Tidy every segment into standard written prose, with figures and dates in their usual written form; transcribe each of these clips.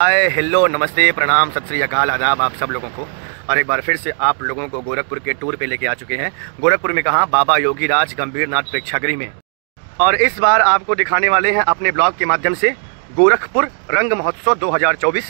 Hi hello नमस्ते प्रणाम सत श्री अकाल आदाब आप सब लोगों को। और एक बार फिर से आप लोगों को गोरखपुर के टूर पे लेके आ चुके हैं। गोरखपुर में कहाँ, बाबा योगीराज गंभीरनाथ प्रेक्षागृह में। और इस बार आपको दिखाने वाले हैं अपने ब्लॉग के माध्यम से गोरखपुर रंग महोत्सव 2024।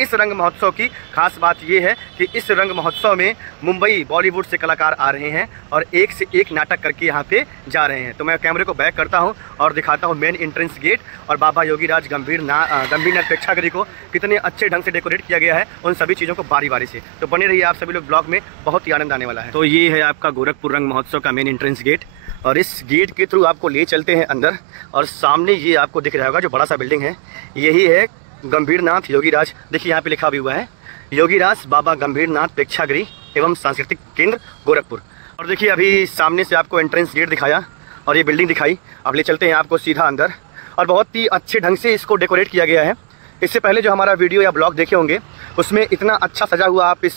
इस रंग महोत्सव की खास बात यह है कि इस रंग महोत्सव में मुंबई बॉलीवुड से कलाकार आ रहे हैं और एक से एक नाटक करके यहाँ पे जा रहे हैं। तो मैं कैमरे को बैक करता हूँ और दिखाता हूँ मेन एंट्रेंस गेट और बाबा योगीराज गंभीरनाथ प्रेक्षागृह को कितने अच्छे ढंग से डेकोरेट किया गया है, उन सभी चीज़ों को बारी बारी से। तो बने रहिए आप सभी लोग ब्लॉग में, बहुत ही आनंद आने वाला है। तो ये है आपका गोरखपुर रंग महोत्सव का मेन एंट्रेंस गेट और इस गेट के थ्रू आपको ले चलते हैं अंदर। और सामने ये आपको दिख रहा होगा जो बड़ा सा बिल्डिंग है, यही है गंभीरनाथ योगीराज। देखिए यहाँ पे लिखा भी हुआ है योगीराज बाबा गंभीरनाथ प्रेक्षागृह एवं सांस्कृतिक केंद्र गोरखपुर। और देखिए अभी सामने से आपको एंट्रेंस गेट दिखाया और ये बिल्डिंग दिखाई, अब ले चलते हैं आपको सीधा अंदर। और बहुत ही अच्छे ढंग से इसको डेकोरेट किया गया है। इससे पहले जो हमारा वीडियो या ब्लॉग देखे होंगे उसमें इतना अच्छा सजा हुआ आप इस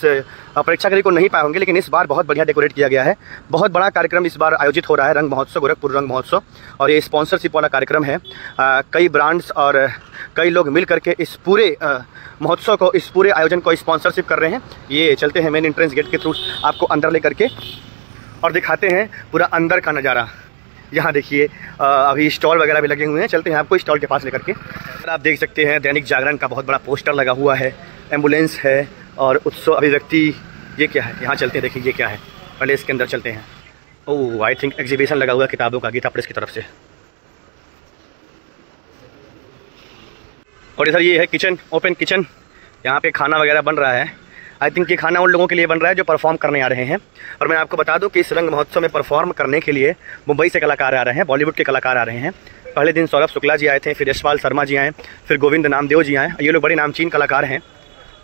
प्रेक्षागृह को नहीं पाए होंगे, लेकिन इस बार बहुत बढ़िया डेकोरेट किया गया है। बहुत बड़ा कार्यक्रम इस बार आयोजित हो रहा है, रंग महोत्सव, गोरखपुर रंग महोत्सव। और ये स्पॉन्सरशिप वाला कार्यक्रम है। कई ब्रांड्स और कई लोग मिल करके इस पूरे महोत्सव को, इस पूरे आयोजन को स्पॉन्सरशिप कर रहे हैं। ये चलते हैं मेन एंट्रेंस गेट के थ्रू आपको अंदर ले करके और दिखाते हैं पूरा अंदर का नज़ारा। यहाँ देखिए अभी स्टॉल वगैरह भी लगे हुए हैं, चलते हैं आपको स्टॉल के पास लेकर के। आप देख सकते हैं दैनिक जागरण का बहुत बड़ा पोस्टर लगा हुआ है, एम्बुलेंस है और उत्सव अभिव्यक्ति। ये क्या है, यहाँ चलते हैं, देखिए ये क्या है, पहले इसके अंदर चलते हैं। ओह आई थिंक एग्जीबिशन लगा हुआ है किताबों का, गीता प्रेस की तरफ से। और इधर ये है किचन, ओपन किचन, यहाँ पे खाना वगैरह बन रहा है। आई थिंक ये खाना उन लोगों के लिए बन रहा है जो परफॉर्म करने आ रहे हैं। और मैं आपको बता दूं कि इस रंग महोत्सव में परफॉर्म करने के लिए मुंबई से कलाकार आ रहे हैं, बॉलीवुड के कलाकार आ रहे हैं। पहले दिन सौरभ शुक्ला जी आए थे, फिर यशपाल शर्मा जी आए, फिर गोविंद नामदेव जी आए। ये लोग बड़े नामचीन कलाकार हैं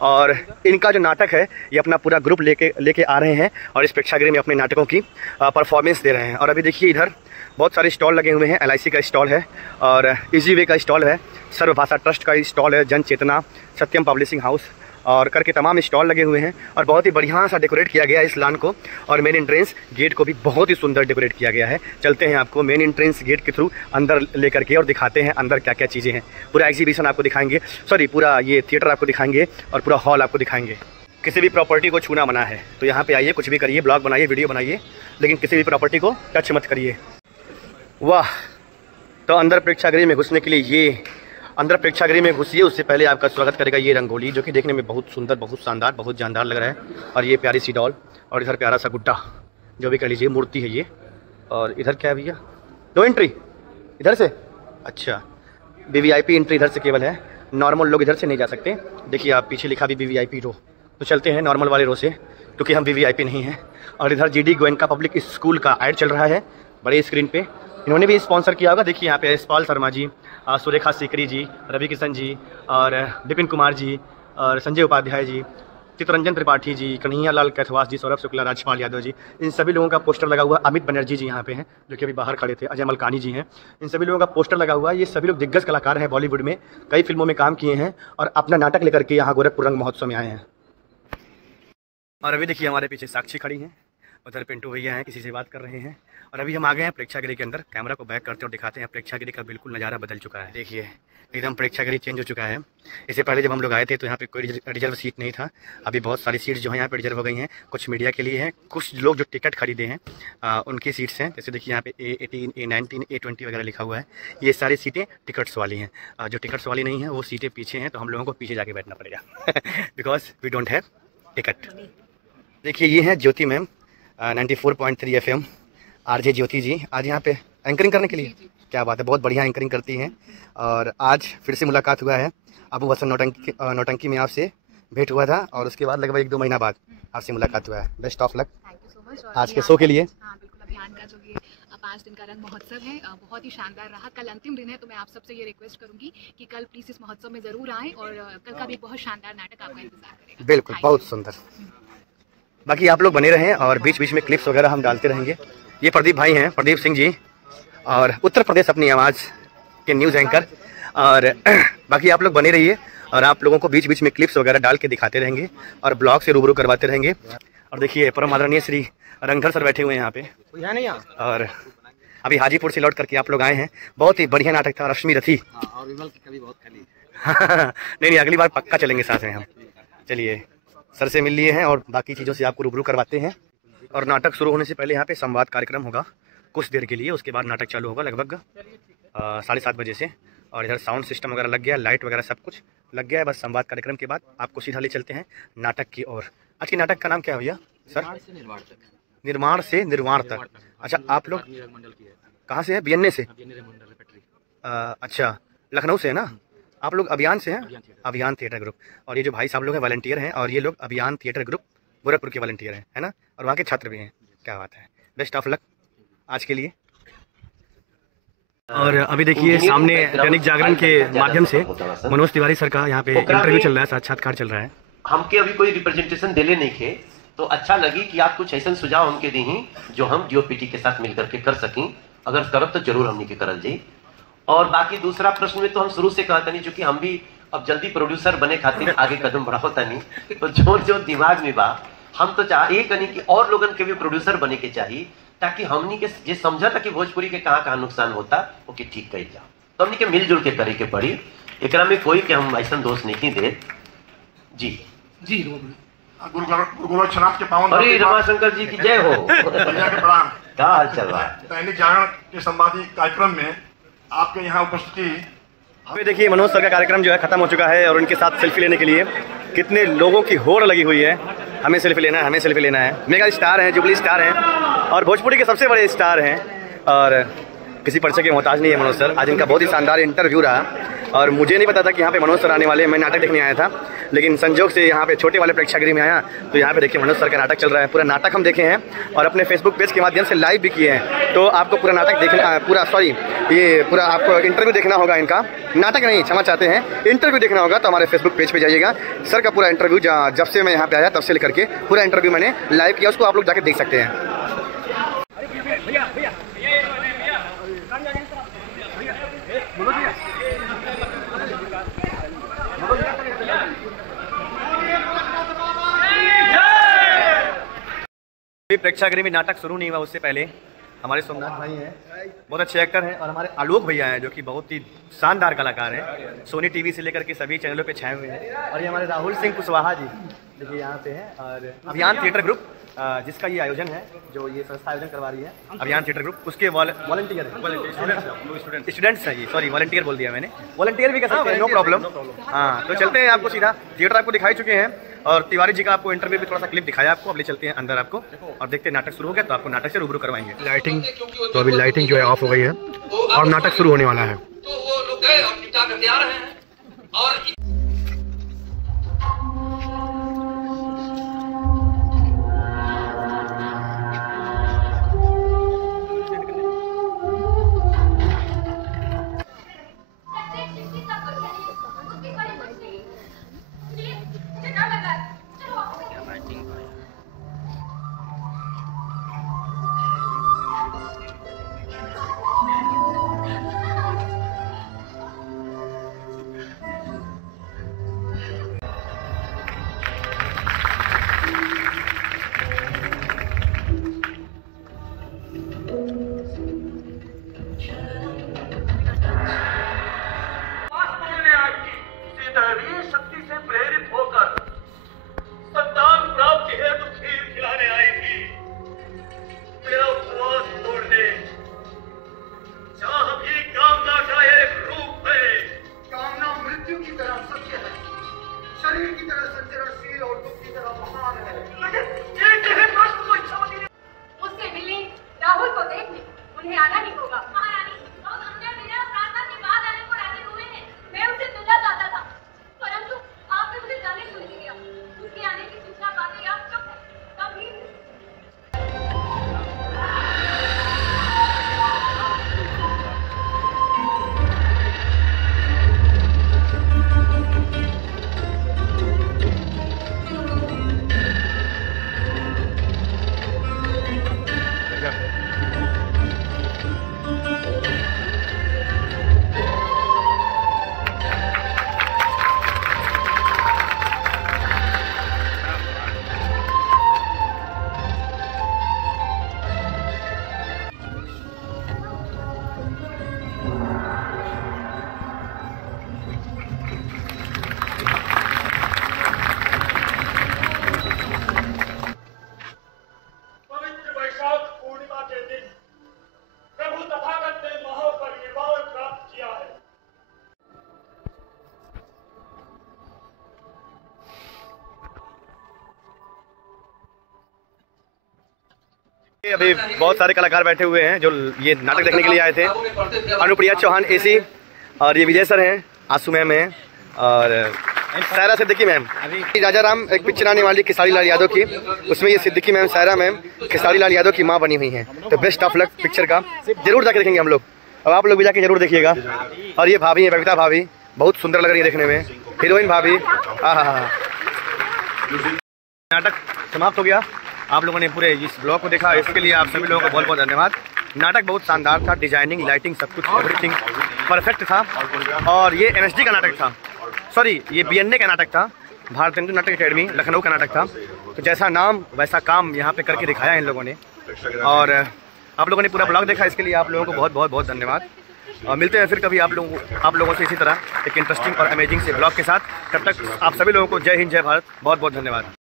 और इनका जो नाटक है ये अपना पूरा ग्रुप लेके आ रहे हैं और इस प्रेक्षागृह में अपने नाटकों की परफॉर्मेंस दे रहे हैं। और अभी देखिए इधर बहुत सारे स्टॉल लगे हुए हैं। LIC का स्टॉल है और इजी वे का स्टॉल है, सर्वभाषा ट्रस्ट का स्टॉल है, जन चेतना, सत्यम पब्लिशिंग हाउस और करके तमाम स्टॉल लगे हुए हैं। और बहुत ही बढ़िया सा डेकोरेट किया गया है इस लान को। और मेन एंट्रेंस गेट को भी बहुत ही सुंदर डेकोरेट किया गया है। चलते हैं आपको मेन एंट्रेंस गेट के थ्रू अंदर लेकर के और दिखाते हैं अंदर क्या क्या चीज़ें हैं। पूरा एग्जीबिशन आपको दिखाएंगे, सॉरी पूरा ये थिएटर आपको दिखाएंगे और पूरा हॉल आपको दिखाएंगे। किसी भी प्रॉपर्टी को छूना मना है, तो यहाँ पे आइए, कुछ भी करिए, ब्लॉग बनाइए, वीडियो बनाइए, लेकिन किसी भी प्रॉपर्टी को टच मत करिए। वाह, तो अंदर प्रेक्षागृह में घुसने के लिए ये अंदर प्रेक्षागृह में घुसिए, उससे पहले आपका स्वागत करेगा ये रंगोली, जो कि देखने में बहुत सुंदर, बहुत शानदार, बहुत जानदार लग रहा है। और ये प्यारी सी डॉल और इधर प्यारा सा गुड्डा, जो भी कह लीजिए, मूर्ति है ये। और इधर क्या है भैया, नो एंट्री इधर से, अच्छा VVIP एंट्री इधर से केवल है, नॉर्मल लोग इधर से नहीं जा सकते। देखिए आप पीछे लिखा भी VVIP रो, तो चलते हैं नॉर्मल वाले रो से, क्योंकि हम VVIP नहीं हैं। और इधर GD गोयनका पब्लिक स्कूल का ऐड चल रहा है बड़े स्क्रीन पे, इन्होंने भी स्पॉन्सर किया होगा। देखिए यहाँ पे यशपाल शर्मा जी, सुरेखा सीकरी जी, रवि किशन जी और विपिन कुमार जी और संजय उपाध्याय जी, चित्ररंजन त्रिपाठी जी, कन्हैया लाल कैथवास जी, सौरभ शुक्ला, राजपाल यादव जी, इन सभी लोगों का पोस्टर लगा हुआ है। अमित बनर्जी जी यहाँ पे हैं, जो कि अभी बाहर खड़े थे, अजय मलकानी जी हैं, इन सभी लोगों का पोस्टर लगा हुआ है। ये सभी लोग दिग्गज कलाकार हैं, बॉलीवुड में कई फिल्मों में काम किए हैं और अपना नाटक लेकर के यहाँ गोरखपुर रंग महोत्सव में आए हैं। और अभी देखिए हमारे पीछे साक्षी खड़ी हैं, उधर पिंटू भैया हैं, किसी से बात कर रहे हैं। और अभी हम आ गए हैं प्रेक्षागृह के अंदर। कैमरा को बैक करते और दिखाते हैं प्रेक्षागृह का बिल्कुल नज़ारा बदल चुका है। देखिए एकदम प्रेक्षागृह चेंज हो चुका है। इससे पहले जब हम लोग आए थे तो यहाँ पे कोई रिजर्व सीट नहीं था। अभी बहुत सारी सीट्स जो हैं यहाँ पे रिजर्व हो गई हैं। कुछ मीडिया के लिए हैं, कुछ लोग जो टिकट खरीदे हैं उनकी सीट्स हैं। जैसे देखिए यहाँ पे A18, A19, A20 वगैरह लिखा हुआ है। ये सारी सीटें टिकट्स वाली हैं। जो टिकट्स वाली नहीं है वो सीटें पीछे हैं, तो हम लोगों को पीछे जाके बैठना पड़ेगा because we don't have ticket. देखिए ये हैं Jyoti ma'am, 94.3 FM RJ Jyoti ji, आज यहाँ पे एंकरिंग करने के लिए। क्या बात है, बहुत बढ़िया एंकरिंग करती हैं। और आज फिर से मुलाकात हुआ है, अबू हसन नौटंकी में आपसे भेंट हुआ था और उसके बाद लगभग 1-2 महीना बाद आपसे मुलाकात हुआ है। बेस्ट ऑफ लक आज के शो के लिए। हाँ बिल्कुल, अभियान का जो ये 5 दिन का रंग महोत्सव है बहुत ही शानदार रहा। कल अंतिम दिन है, तो मैं आप सबसे ये रिक्वेस्ट करूंगी कि कल प्लीज़ इस महोत्सव में ज़रूर आएँ और कल का भी एक बहुत शानदार नाटक आपका इंतजार करेगा। बिल्कुल, बहुत सुंदर। बाकी आप लोग बने रहें और बीच बीच में क्लिप्स वगैरह हम डालते रहेंगे। ये प्रदीप भाई हैं, प्रदीप सिंह जी, और उत्तर प्रदेश अपनी आवाज़ के न्यूज़ एंकर। और बाकी आप लोग बने रहिए और आप लोगों को बीच बीच में क्लिप्स वगैरह डाल के दिखाते रहेंगे और ब्लॉग से रूबरू करवाते रहेंगे। और देखिए परम आदरणीय श्री रंगधर सर बैठे हुए हैं यहाँ पे। और अभी हाजीपुर से लौट करके आप लोग आए हैं। बहुत ही बढ़िया नाटक था, रश्मि रथी। और विमल की कभी बहुत खाली। नहीं, अगली बार पक्का चलेंगे साथ में हम। चलिए, सर से मिल लिए हैं और बाकी चीज़ों से आपको रूबरू करवाते हैं। और नाटक शुरू होने से पहले यहाँ पे संवाद कार्यक्रम होगा कुछ देर के लिए, उसके बाद नाटक चालू होगा लगभग 7:30 बजे से। और इधर साउंड सिस्टम वगैरह लग गया, लाइट वगैरह सब कुछ लग गया है। बस संवाद कार्यक्रम के बाद आपको सीधा ले चलते हैं नाटक की ओर। आज के नाटक का नाम क्या है भैया? सर, निर्माण से निर्वाण तक। अच्छा, आप लोग कहाँ से हैं? बीएनए से? अच्छा, लखनऊ से है ना? आप लोग अभियान से हैं? अभियान थिएटर ग्रुप। और ये जो भाई साहब लोग हैं वॉलंटियर हैं, और ये लोग अभियान थिएटर ग्रुप गोरखपुर के वॉलंटियर हैं, है ना? और वहाँ के छात्र भी हैं। क्या बात है, बेस्ट ऑफ लक आज के लिए। और अभी देखिए सामने दैनिक जागरण के माध्यम से मनोज तिवारी सर का यहाँ पे इंटरव्यू चल रहा है, साक्षात्कार चल रहा है। हमके अभी कोई रिप्रेजेंटेशन देले नहीं थे, तो अच्छा लगी कि आप कुछ ऐसा सुझाव हमके दी जो हम डीओपीटी के साथ मिलकर के कर सकें। अगर करब तो जरूर हमने के करल जाए। और बाकी दूसरा प्रश्न में तो हम शुरू से कहता नहीं, चूंकि हम भी अब जल्दी प्रोड्यूसर बने खातिर आगे कदम बढ़ाता नहीं, तो जो दिमाग में बा हम तो चाहे कहीं कि और लोगन के भी प्रोड्यूसर बने के चाहिए, ताकि हमनी के जे समझा था कि भोजपुरी के कहाँ नुकसान होता ओके ठीक कही जाओ। तो हमनी के मिलजुल के करे के पड़ी। एकरा में कोई के हम ऐसा दोष नहीं दे। जी जी, गुरु गोरक्षनाथ के पावन अरे रमाशंकर जी की जय हो। प्रणाम। क्या हाल चल रहा है? दैनिक जागरण के संवादी कार्यक्रम में आपके यहाँ उपस्थिति। अभी देखिए मनोज सर का कार्यक्रम जो है खत्म हो चुका है, और उनके साथ सेल्फी लेने के लिए कितने लोगों की होड़ लगी हुई है। हमें सेल्फी लेना है, हमें सेल्फी लेना है। मेगा स्टार हैं, जुबली स्टार हैं, और भोजपुरी के सबसे बड़े स्टार हैं, और किसी परिचय के मोहताज नहीं है मनोज सर। आज इनका बहुत ही शानदार इंटरव्यू रहा, और मुझे नहीं पता था कि यहाँ पे मनोज सर आने वाले हैं। मैं नाटक देखने आया था, लेकिन संजोग से यहाँ पे छोटे वाले प्रेक्षागृह में आया, तो यहाँ पे देखिए मनोज सर का नाटक चल रहा है। पूरा नाटक हम देखे हैं और अपने फेसबुक पेज के माध्यम से लाइव भी किए हैं। तो आपको पूरा नाटक देखना, पूरा आपको इंटरव्यू देखना होगा इनका। नाटक नहीं, क्षमा चाहते हैं, इंटरव्यू देखना होगा तो हमारे फेसबुक पेज पे जाइएगा। सर का पूरा इंटरव्यू जब से मैं यहाँ पे आया तब से लेकर के पूरा इंटरव्यू मैंने लाइव किया, उसको आप लोग जाके देख सकते हैं। प्रेक्षागृह में नाटक शुरू नहीं हुआ उससे पहले हमारे सोमनाथ भाई हैं, बहुत अच्छे एक्टर हैं, और हमारे आलोक भैया हैं जो कि बहुत ही शानदार कलाकार हैं। सोनी टीवी से लेकर के सभी चैनलों पे छाए हुए हैं। और ये हमारे राहुल सिंह कुशवाहा जी देखिए यहाँ पे हैं, और अभियान थिएटर ग्रुप जिसका ये आयोजन है, जो ये संस्था आयोजन करवा रही है, अभियान थिएटर ग्रुप, उसके वॉलंटियर स्टूडेंट्स हैं जी, सॉरी वॉलंटियर बोल दिया मैंने, वॉलंटियर भी कह सकते हैं, नो प्रॉब्लम। हाँ, तो चलते हैं, आपको सीधा थिएटर आपको दिखाई चुके हैं, और तिवारी जी का आपको इंटरव्यू भी थोड़ा सा क्लिप दिखाया आपको। अब ले चलते हैं अंदर आपको, और देखते हैं नाटक शुरू हो गया तो आपको नाटक से रूबरू करवाएंगे। लाइटिंग तो अभी लाइटिंग जो है ऑफ हो गई है, और नाटक शुरू होने वाला है। तो वो लोग गए और निपटा करके आ रहे हैं। और अभी बहुत सारे कलाकार बैठे हुए हैं जो ये नाटक देखने के लिए आए थे। अनुप्रिया चौहान एसी, और ये विजय सर हैं, आंसू मैम हैं, और सायरा सिद्दीकी मैम। राजा राम एक पिक्चर आने वाली खेसारी लाल यादव की, उसमें ये सिद्दीकी मैम, सायरा मैम खेसारी लाल यादव की माँ बनी हुई हैं। तो बेस्ट ऑफ लक पिक्चर का, जरूर जाके देखेंगे हम लोग, और आप लोग भी जाके जरूर देखिएगा। और ये भाभी है बबीता भाभी, बहुत सुंदर लग रही है देखने में, हीरोइन भाभी। हाँ, नाटक समाप्त हो गया। आप लोगों ने पूरे इस ब्लॉग को देखा, इसके लिए आप सभी लोगों को बहुत बहुत धन्यवाद। नाटक बहुत शानदार था, डिजाइनिंग, लाइटिंग, सब कुछ एवरीथिंग परफेक्ट था। और ये NSD का नाटक था, सॉरी ये BNA का नाटक था, भारतीय नाटक अकेडमी लखनऊ का नाटक था। तो जैसा नाम वैसा काम यहाँ पे करके दिखाया इन लोगों ने, और आप लोगों ने पूरा ब्लॉग देखा, इसके लिए आप लोगों को बहुत बहुत बहुत धन्यवाद। और मिलते हैं फिर कभी आप लोगों से इसी तरह एक इंटरेस्टिंग और अमेजिंग से ब्लॉग के साथ। तब तक आप सभी लोगों को जय हिंद, जय भारत, बहुत बहुत धन्यवाद।